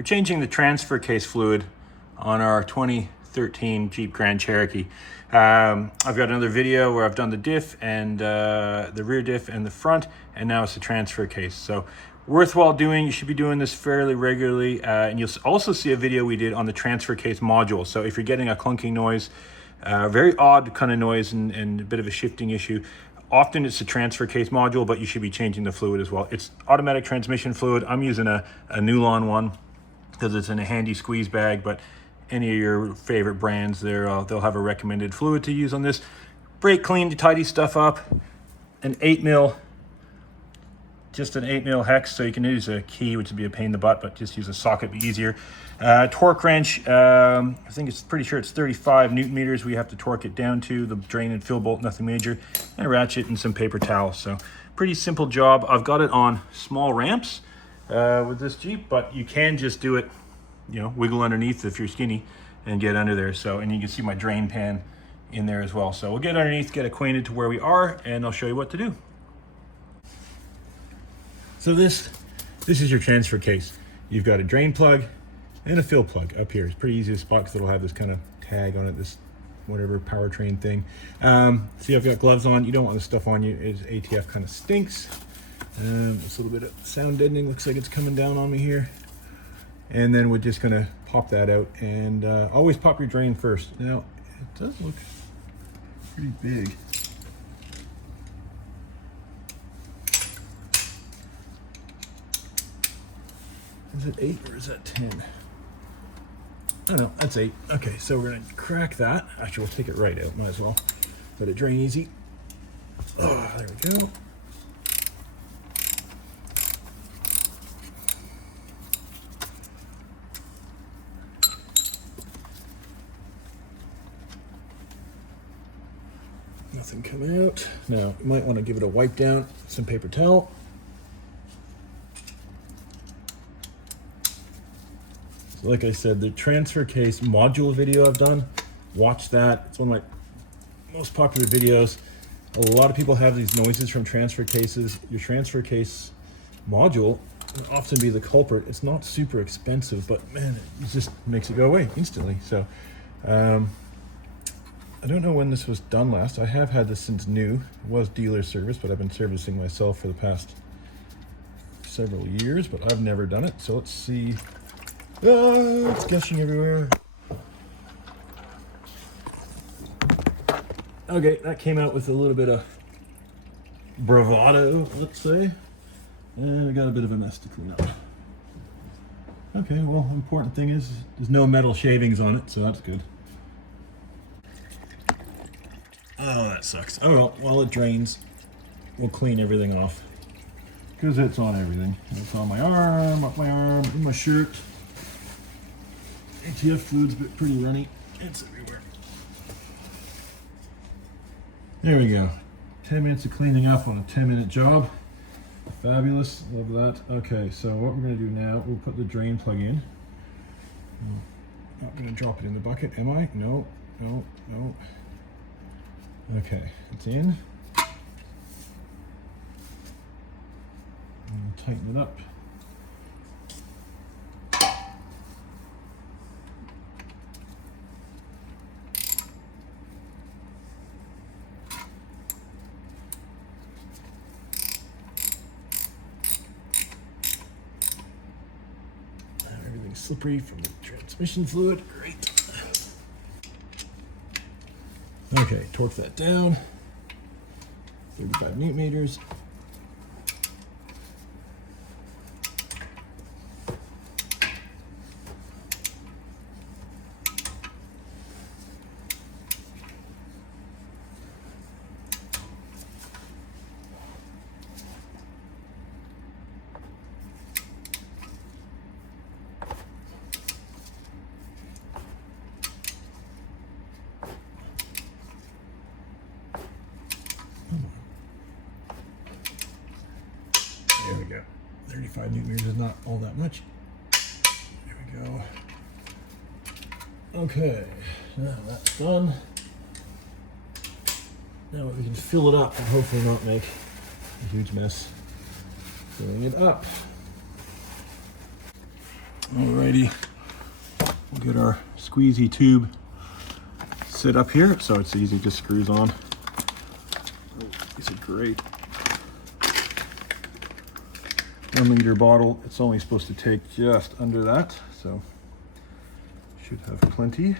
We're changing the transfer case fluid on our 2013 Jeep Grand Cherokee. I've got another video where I've done the diff and the rear diff and the front, and now it's the transfer case. So worthwhile doing. You should be doing this fairly regularly, and you'll also see a video we did on the transfer case module. So if you're getting a clunking noise, very odd kind of noise and a bit of a shifting issue, often it's a transfer case module, but you should be changing the fluid as well. It's automatic transmission fluid. I'm using a Nulon one because it's in a handy squeeze bag, but any of your favorite brands there, they'll have a recommended fluid to use on this. Brake clean to tidy stuff up. An 8mm, just an 8mm hex, so you can use a key, which would be a pain in the butt, but just use a socket, be easier. Torque wrench, I think it's pretty sure it's 35 Newton meters we have to torque it down to. The drain and fill bolt, nothing major. And a ratchet and some paper towels. So pretty simple job. I've got it on small ramps with this Jeep, but you can just do it, you know, wiggle underneath if you're skinny and get under there. So, and you can see my drain pan in there as well. So we'll get underneath, get acquainted to where we are, and I'll show you what to do. So this is your transfer case. You've got a drain plug and a fill plug up here. It's pretty easy to spot because it'll have this kind of tag on it, this whatever powertrain thing. See, I've got gloves on. You don't want this stuff on you. It's ATF kind of stinks. It's a little bit of sound deadening. Looks like it's coming down on me here. And then we're just gonna pop that out, and always pop your drain first. Now, it does look pretty big. Is it 8 or is that 10? I don't know, that's 8. Okay, so we're gonna crack that. Actually, we'll take it right out, might as well. Let it drain easy. Oh, there we go. Nothing coming out. Now, you might want to give it a wipe down, some paper towel. So like I said, the transfer case module video I've done, watch that. It's one of my most popular videos. A lot of people have these noises from transfer cases. Your transfer case module will often be the culprit. It's not super expensive, but man, it just makes it go away instantly. So, I don't know when this was done last. I have had this since new. It was dealer service, but I've been servicing myself for the past several years, but I've never done it. So let's see. It's gushing everywhere. Okay, that came out with a little bit of bravado, let's say. And we got a bit of a mess to clean up. Okay, well, the important thing is there's no metal shavings on it, so that's good. Oh, that sucks. Oh well, while it drains, we'll clean everything off. Because it's on everything. It's on my arm, up my arm, in my shirt. ATF fluid's pretty runny. It's everywhere. There we go. 10 minutes of cleaning up on a 10-minute job. Fabulous, love that. Okay, so what we're gonna do now, we'll put the drain plug in. Not gonna drop it in the bucket, am I? No, no, no. Okay, it's in. And tighten it up. Everything's slippery from the transmission fluid. Great. Okay, torque that down. 35 Newton meters. There we go. 35 Newton meters is not all that much. There we go. Okay, now that's done. Now we can fill it up and hopefully not make a huge mess filling it up. Alrighty, we'll get our squeezy tube set up here so it's easy, just screws on. Oh, these are great. 1 liter bottle, it's only supposed to take just under that, so should have plenty.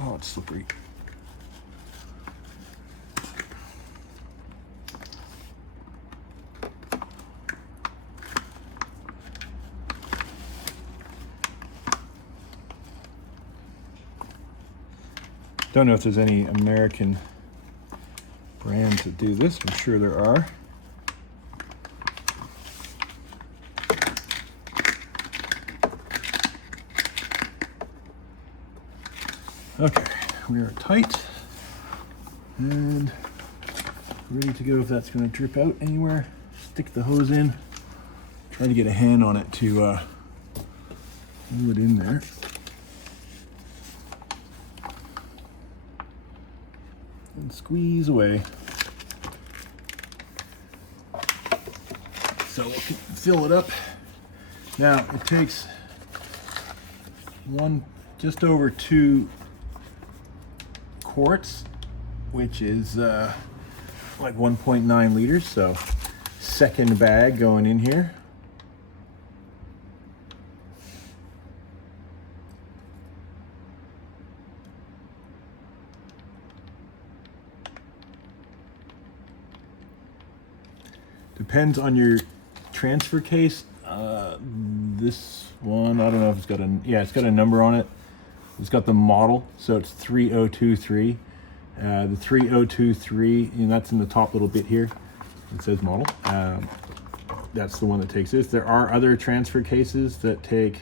Oh, it's slippery. Don't know if there's any American brands that do this. I'm sure there are. Okay, we are tight and ready to go. If that's going to drip out anywhere, stick the hose in. Try to get a hand on it to glue it in there. And squeeze away. So we'll fill it up. Now it takes just over 2 quarts, which is like 1.9 liters. So second bag going in here. Depends on your transfer case. This one, I don't know if it's got it's got a number on it. It's got the model, so it's 3023. The 3023, and that's in the top little bit here. It says model. That's the one that takes this. There are other transfer cases that take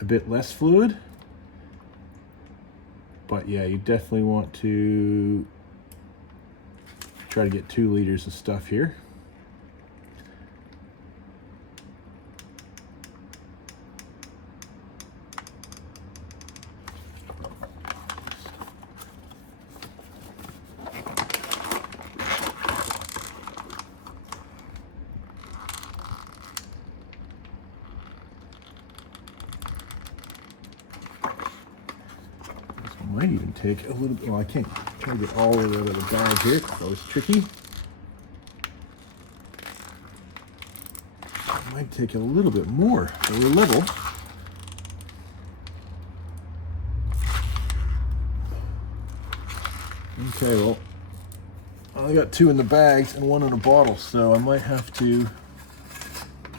a bit less fluid, but yeah, you definitely want to try to get 2 liters of stuff here. Might even take a little bit. Well, I can't try to get all of it out of the bag here. It's always tricky. Might take a little bit more, so we're level. Okay, well, I got 2 in the bags and 1 in a bottle, so I might have to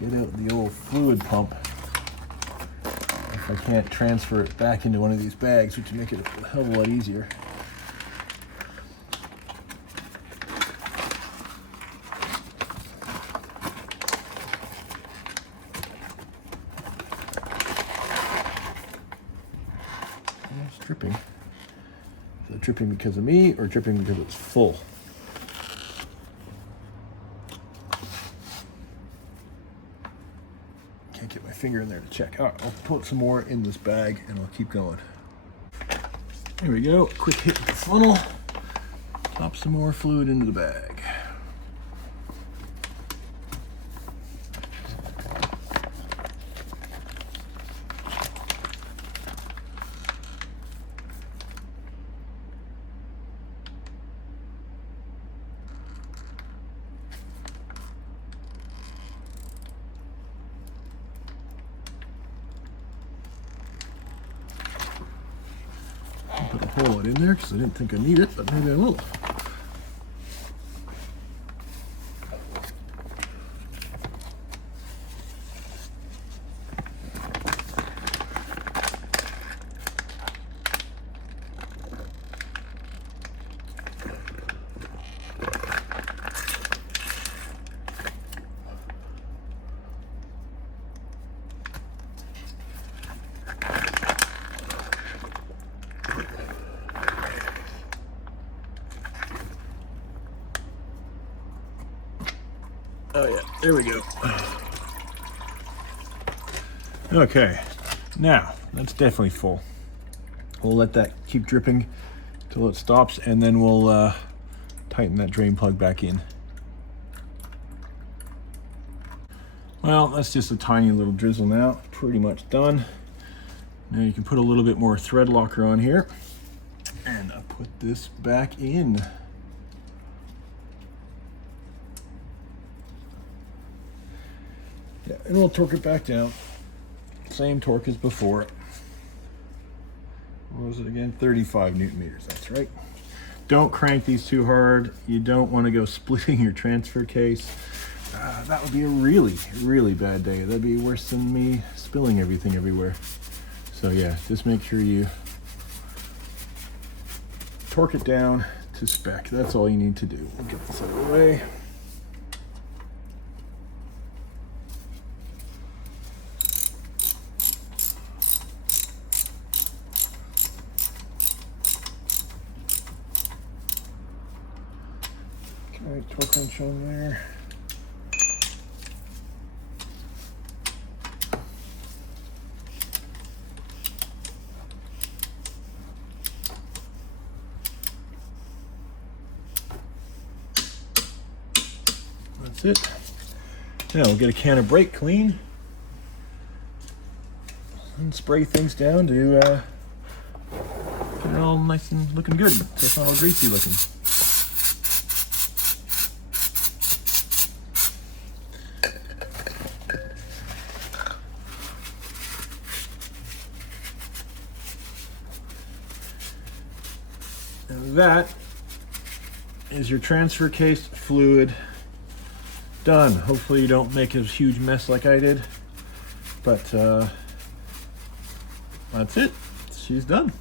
get out the old fluid pump. I can't transfer it back into one of these bags, which would make it a hell of a lot easier. It's dripping. Is it dripping because of me or dripping because it's full? Can't get my finger in there to check. All right, I'll put some more in this bag and I'll keep going. There we go. Quick hit with the funnel. Pop some more fluid into the bag. Put a hole in there because I didn't think I need it, but maybe I will. Oh yeah, there we go. Okay, now that's definitely full. We'll let that keep dripping till it stops, and then we'll tighten that drain plug back in. Well, that's just a tiny little drizzle now. Pretty much done. Now you can put a little bit more thread locker on here. And I'll put this back in. Yeah, and we'll torque it back down. Same torque as before. What was it again? 35 Newton meters, that's right. Don't crank these too hard. You don't want to go splitting your transfer case. That would be a really, really bad day. That'd be worse than me spilling everything everywhere. So yeah, just make sure you torque it down to spec. That's all you need to do. We'll get this out of the way. Okay, torque wrench on there. That's it. Now we'll get a can of brake clean and spray things down to get it all nice and looking good, so it's not all greasy looking. And that is your transfer case fluid done. Hopefully you don't make a huge mess like I did, but that's it. She's done.